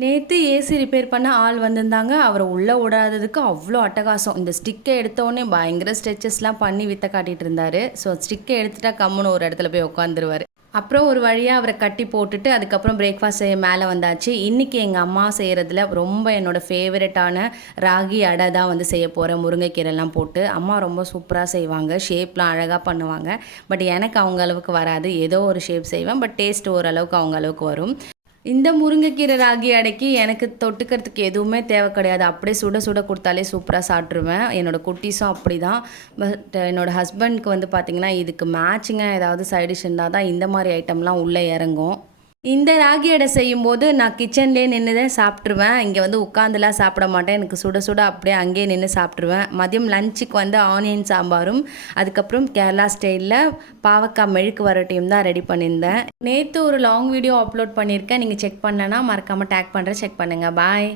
நேத்து AC repair பண்ண ஆள் வந்திருந்தாங்க. அவர உள்ள விடாததுக்கு அவ்ளோ அட்டகாசம். இந்த ஸ்டிக்க எடுத்தோனே பயங்கர ஸ்ட்ரெச்சஸ்லாம் பண்ணி வித்த காட்டிட்டு இருந்தாரு. ஸோ ஸ்டிக்க எடுத்துட்டா கம்முனு ஒரு இடத்துல போய் உட்காந்துருவாரு. அப்புறம் ஒரு வழியா அவர கட்டி போட்டுட்டு, அதுக்கப்புறம் பிரேக்ஃபாஸ்ட் செய்ய மேல வந்தாச்சு. இன்னைக்கு எங்க அம்மா செய்றதுல ரொம்ப என்னோட ஃபேவரட்டான ராகி அடை தான் வந்து செய்ய போறேன். முருங்கைக்கீரைலாம் போட்டு. அம்மா ரொம்ப சூப்பரா செய்வாங்க. ஷேப்லாம் அழகா பண்ணுவாங்க. பட் எனக்கு அவங்க அளவுக்கு வராது. ஏதோ ஒரு ஷேப் செய்வேன். பட் டேஸ்ட் ஓரளவுக்கு அவங்க அளவுக்கு வரும். இந்த முருங்கைக்கீரை ராகி அடைக்கு எனக்கு தொட்டுக்கிறதுக்கு எதுவுமே தேவை கிடையாது. அப்படியே சுட சுட குடுத்தாலே சூப்பரா சாப்பிட்ருவேன். என்னோட குட்டீஸும் அப்படிதான். பட் என்னோட ஹஸ்பண்ட்க்கு வந்து பார்த்தீங்கன்னா, இதுக்கு மேட்சிங்கா ஏதாவது சைட் டிஷ் இருந்தா தான் இந்த மாரி ஐட்டம்லாம் உள்ள இறங்கும். இந்த ராகி அடை செய்யும்போது நான் கிச்சன்லேயே நின்று தான் சாப்பிட்ருவேன். இங்கே வந்து உட்காந்துலாம் சாப்பிட மாட்டேன். எனக்கு சுட சுட அப்படியே அங்கேயே நின்று சாப்பிட்ருவேன். மதியம் லஞ்சுக்கு வந்து ஆனியன் சாம்பாரும், அதுக்கப்புறம் கேரளா ஸ்டைலில் பாவக்காய் மெழுக்கு வரட்டியும் தான் ரெடி பண்ணியிருந்தேன். நேற்று ஒரு லாங் வீடியோ அப்லோட் பண்ணியிருக்கேன். நீங்கள் செக் பண்ணலன்னா மறக்காமல் டேக் பண்ணுறேன், செக் பண்ணுங்கள். பாய்.